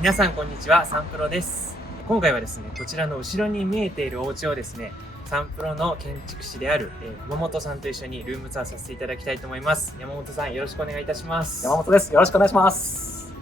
皆さんこんにちは、サンプロです。今回はですね、こちらの後ろに見えているお家をですね、サンプロの建築士である山本さんと一緒にルームツアーさせていただきたいと思います。山本さん、よろしくお願いいたします。山本です。よろしくお願いします。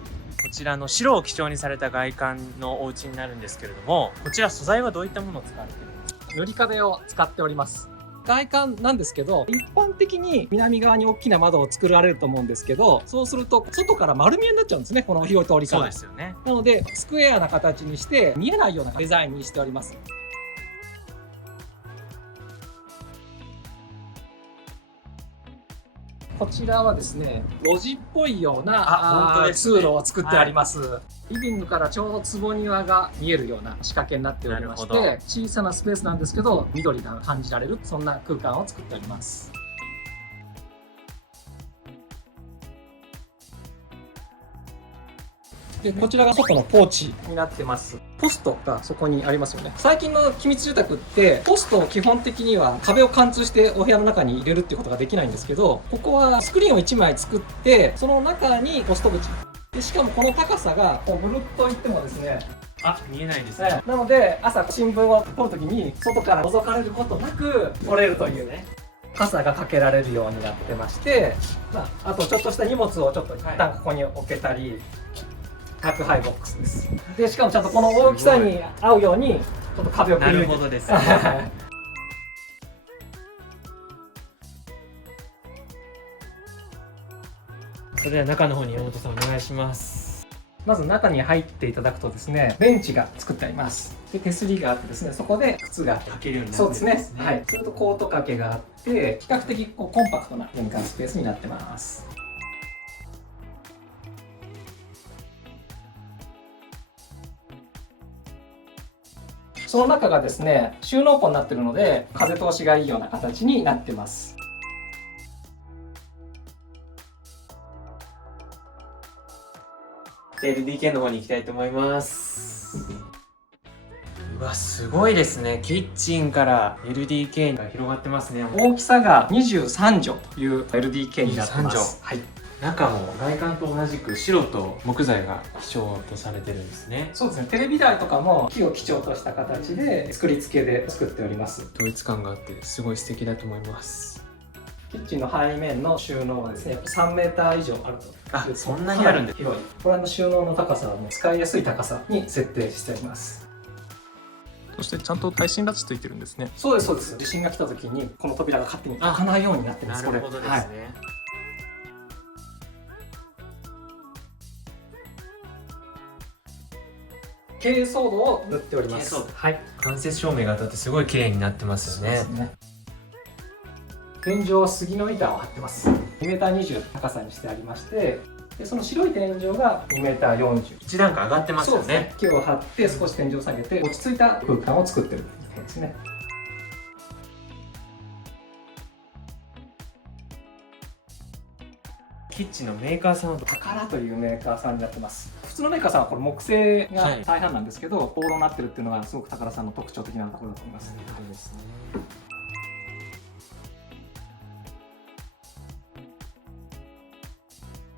こちらの白を基調にされた外観のお家になるんですけれども、こちら素材はどういったものを使われているんですか？塗り壁を使っております。外観なんですけど、一般的に南側に大きな窓を作られると思うんですけど、そうすると外から丸見えになっちゃうんですね、この広い通りから。そうですよね。なのでスクエアな形にして見えないようなデザインにしております。こちらはですね、路地っぽいような本当ですね、通路を作ってあります。リビングからちょうど坪庭が見えるような仕掛けになっておりまして、小さなスペースなんですけど緑が感じられる、そんな空間を作っております。でこちらが外のポーチになってます。ポストがそこにありますよね。最近の機密住宅ってポストを基本的には壁を貫通してお部屋の中に入れるっていうことができないんですけど、ここはスクリーンを1枚作ってその中にポスト口で、しかもこの高さがこうぐるっといってもですね、見えないですね。なので朝新聞を取るときに外から覗かれることなく取れるというね、傘がかけられるようになってまして、あとちょっとした荷物をちょっと一旦ここに置けたり、宅配ボックスです。でしかもちゃんとこの大きさに合うようにちょっと壁をくり抜いて。なるほどですね。それでは中の方に山本さんお願いします。まず中に入っていただくとですね、ベンチが作ってあります。で手すりがあってですね、そこで靴が履けるようになってるんですね。そうですね。はい。それとコート掛けがあって比較的コンパクトな玄関スペースになってます。その中がですね、収納庫になっているので風通しがいいような形になってます。LDK の方に行きたいと思います。うわ、すごいですね。キッチンから LDK が広がってますね。大きさが23畳という LDK になってます。はい。中も外観と同じく白と木材が基調とされてるんですね。そうですね。テレビ台とかも木を基調とした形で作り付けで作っております。統一感があってすごい素敵だと思います。キッチンの背面の収納はですね、3メーター以上あると。そんなにあるんですか？広い。これの収納の高さはもう使いやすい高さに設定しております。そしてちゃんと耐震ラッチついてるんですね。そうですそうです。地震が来た時にこの扉が勝手に開かないようになってます。なるほどですね。はい、珪藻土を塗っております。はい。間接照明が当たってすごい綺麗になってますよね。天井は杉の板を張ってます。2m20 高さにしてありまして、でその白い天井が 2m40。一段階上がってますよね。木を張って少し天井を下げて落ち着いた空間を作ってるということですね。キッチンのメーカーさんは宝というメーカーさんになってます。普通のメーカーさんはこれ木製が大半なんですけど、ボードになってるっていうのがすごく宝さんの特徴的なところだと思います。そうですね。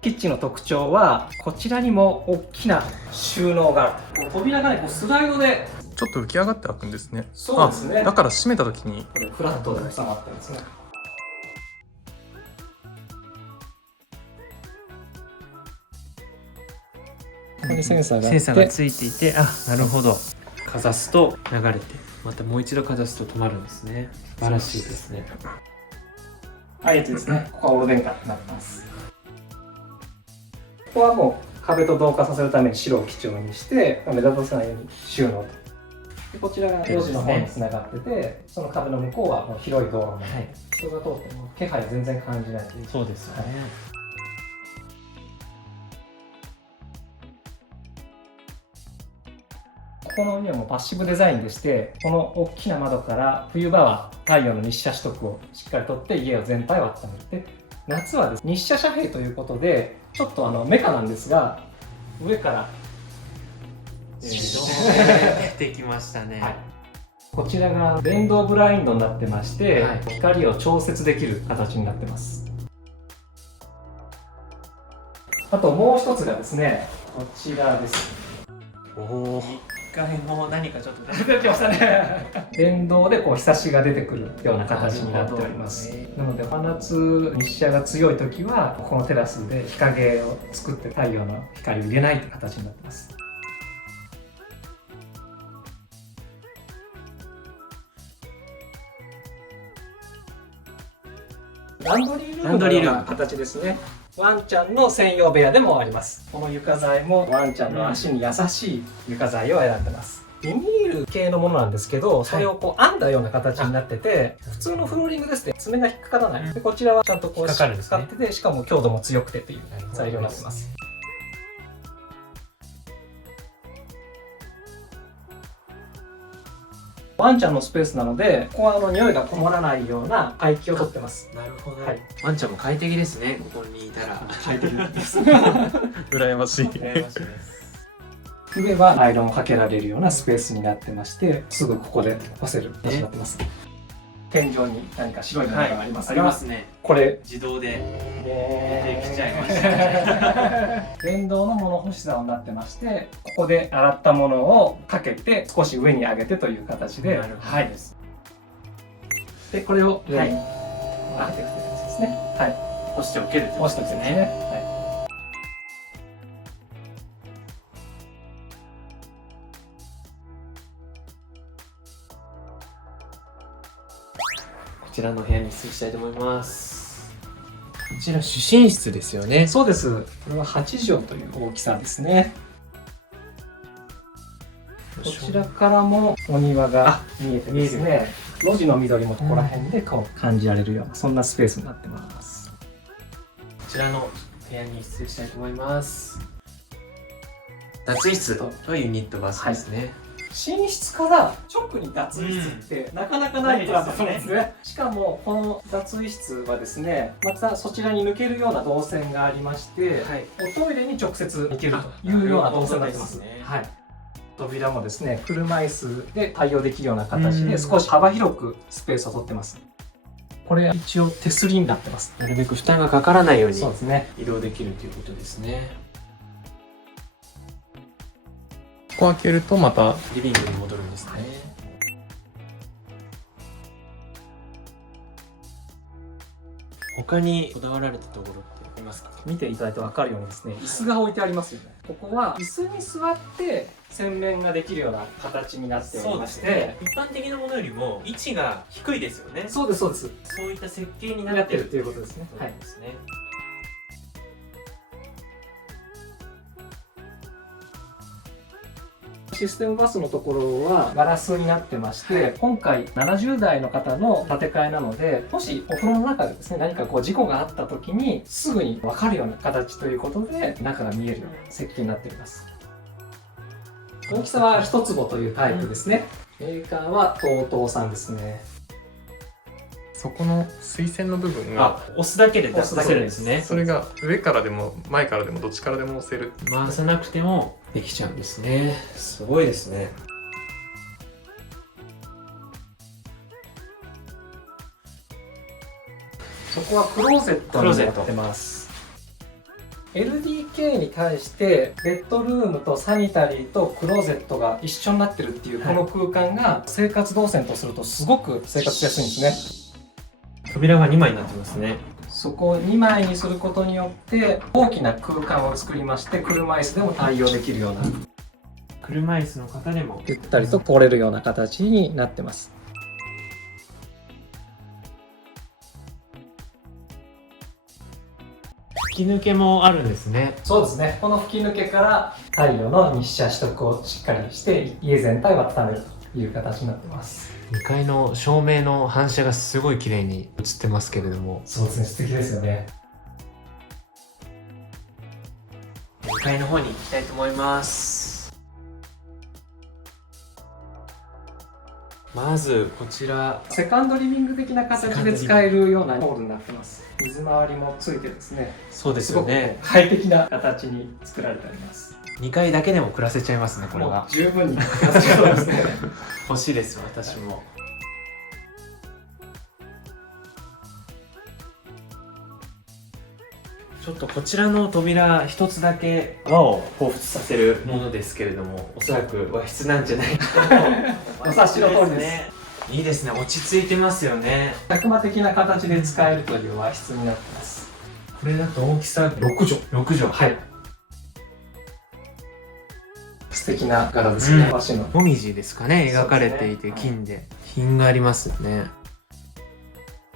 キッチンの特徴はこちらにも大きな収納がある。扉がね、スライドでちょっと浮き上がって開くんですね。そうですね。だから閉めた時にこれフラットで収まってるんですね。ここにセンサーがついていて、なるほど。かざすと流れて、またもう一度かざすと止まるんですね。素晴らしいですね。ですね。ここはオール電化になってます。ここはもう壁と同化させるために白を基調にして目立たせないように収納と。でこちらが路地の方に繋がってて、その壁の向こうはもう広い道路に、人が通っても気配全然感じないという。そうですよね。この家はもうパッシブデザインでして、この大きな窓から冬場は太陽の日射取得をしっかりとって家を全体を温めて、夏はですね、日射遮蔽ということでちょっとメカなんですが上から出てきましたね。こちらが電動ブラインドになってまして、光を調節できる形になってます。あともう一つがですね、こちらです。おお。 1階も何かちょっと出てきましたね。電動でこう日差しが出てくるような形になっております。なので真夏日射が強い時はこのテラスで日陰を作って太陽の光を入れないという形になってます。ランドリールームのような形ですね。ワンちゃんの専用部屋でもあります。この床材もワンちゃんの足に優しい床材を選んでます。ビニール系のものなんですけど、それをこう編んだような形になってて、普通のフローリングですね、爪が引っかからない。でこちらはちゃんとこう引っかかるんですね使ってて、しかも強度も強くてっていう材料になってます。ワンちゃんのスペースなので、ここは匂いがこもらないような排気をとってます。なるほど、はい、ワンちゃんも快適ですね、ここにいたら。快適です。羨ましい。羨ましいです。上はアイロンをかけられるようなスペースになってまして、すぐここで干せる形になってます。天井に何か白いものがありますが、ありますね。これ自動で出てきちゃいましたね。電動の物干し竿になってまして、ここで洗ったものをかけて少し上に上げてという形で、なるほどはい、でこれを上にはい上げていくという形ですね。はい、干しておけるってこ干してとですおくんですね。ね。はい。こちらの部屋に失礼したいと思います。こちら主寝室ですよね。そうです。これは8畳という大きさですね。こちらからもお庭が見えてですね、路地の緑もここら辺でこう感じられるような、そんなスペースになってます。こちらの部屋に失礼したいと思います。脱衣室とユニットバスですね。寝室から直に脱衣室ってなかなかないプランだと思うんですね。しかもこの脱衣室はですね、またそちらに抜けるような動線がありまして、はい。おトイレに直接行けるというような動線になってます。なるほどですねはい。扉もですね、車椅子で対応できるような形で少し幅広くスペースを取ってます。これ一応手すりになってます。なるべく負担がかからないようにそうですね。移動できるということですね。ここ開けるとまたリビングに戻るんですね。他にこだわられたところってありますか？見ていただいて分かるようにですね、椅子が置いてありますよね。ここは椅子に座って洗面ができるような形になっておりまして、一般的なものよりも位置が低いですよね。そうですそうです。そういった設計にななってるってるということですね。はい。ですね。システムバスのところはガラスになってまして、今回70代の方の建て替えなので、もしお風呂の中でですね、何かこう事故があった時にすぐに分かるような形ということで、中が見えるような設計になっています。大きさは1坪というタイプですね。メーカーは TOTO さんですね。そこの水栓の部分が押すだけで押すだけでですね。それが上からでも前からでもどっちからでも押せる。回さなくてもできちゃうんですね。すごいですね。そこはクローゼットになってます。LDK に対してベッドルームとサニタリーとクローゼットが一緒になってるっていうこの空間が生活動線とするとすごく生活しやすいんですね。扉が2枚になってますね。そこを2枚にすることによって大きな空間を作りまして、車椅子でも対応できるような、車椅子の方でもゆったりと通れるような形になってます。吹き抜けもあるんですね。そうですね。この吹き抜けから太陽の日射取得をしっかりして家全体を温めるという形になってます。2階の照明の反射がすごい綺麗に映ってますけれども、そうですね。素敵ですよね。2階の方に行きたいと思います。まずこちら、セカンドリビング的な形で使えるようなホールになってます。水回りもついてですね、そうですすごくよね。快適な形に作られております。 2階だけでも暮らせちゃいますね、これもはう。十分に暮らせそうですね。欲しいです、私も。ちょっとこちらの扉一つだけ和を彷彿させるものですけれども、おそらく和室なんじゃないかと。お察しの通りです。いいですね、落ち着いてますよね。百間的な形で使えるという和室になってます。これだと大きさ6畳。6畳。はい。素敵な柄ですね、和紙の。もみじですかね、描かれていて、そうですね金で。品がありますよね。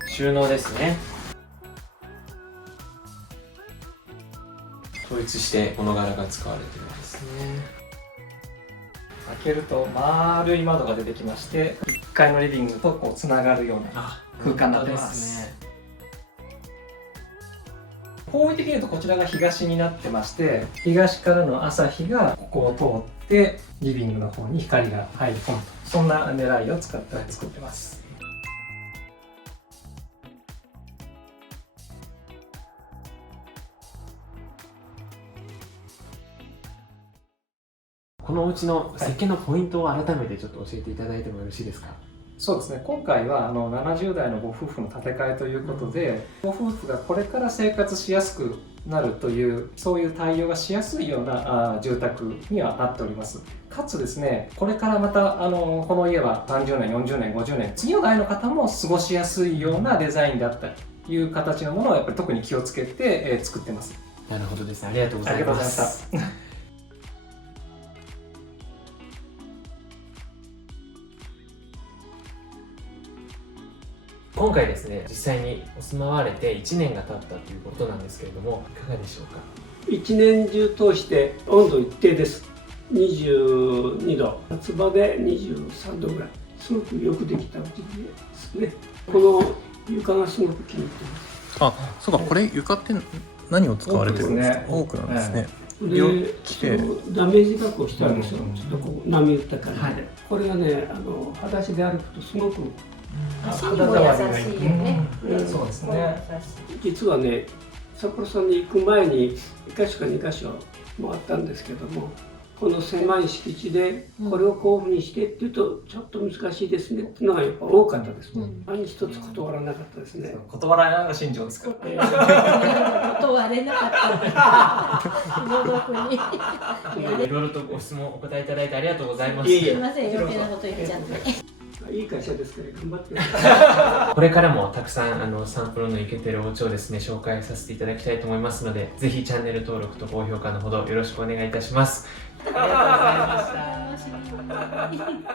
収納ですね。統一してこの柄が使われてるんですね。開けると丸い窓が出てきまして、1階のリビングとこうつながるような空間になってます。方位的に言うとこちらが東になってまして、東からの朝日がここを通ってリビングの方に光が入り込むと、そんな狙いを使って作ってます。このお家の設計のポイントを改めてちょっと教えていただいてもよろしいですか？そうですね、今回は70代のご夫婦の建て替えということで、ご夫婦がこれから生活しやすくなるという、そういう対応がしやすいような住宅にはなっております。かつですね、これからまたこの家は30年40年50年次の代の方も過ごしやすいようなデザインだったという形のものをやっぱり特に気をつけて作ってます。なるほどですね、ありがとうございます。今回ですね、実際にお住まわれて1年が経ったということなんですけれども、いかがでしょうか？一年中通して温度一定です。22度、夏場で23度ぐらい。すごくよくできた家ですね。この床がすごく気に入ってます。あ、そうか、これ床って何を使われてるんですか？オークなんですね。で、ダメージ加工したんですよ。ちょっとこう波打った感じで。これがね、裸足で歩くとすごく足にも優しいよね。そうですね。実はね、札幌さんに行く前に1か所か2か所回ったんですけども、この狭い敷地でこれをこういうふうにしてっていうとちょっと難しいですねっていうのがやっぱ多かったです。何一つ断らなかったですね。断られないのが心情ですか？断れなかった気の毒に。いろいろとご質問お答えいただいてありがとうございます。すいません、余計なこと言っちゃって。いい会社ですから頑張ってこれからもたくさんサンプロのイケてるお家をですね紹介させていただきたいと思いますので、ぜひチャンネル登録と高評価のほどよろしくお願いいたします。ありがとうございました。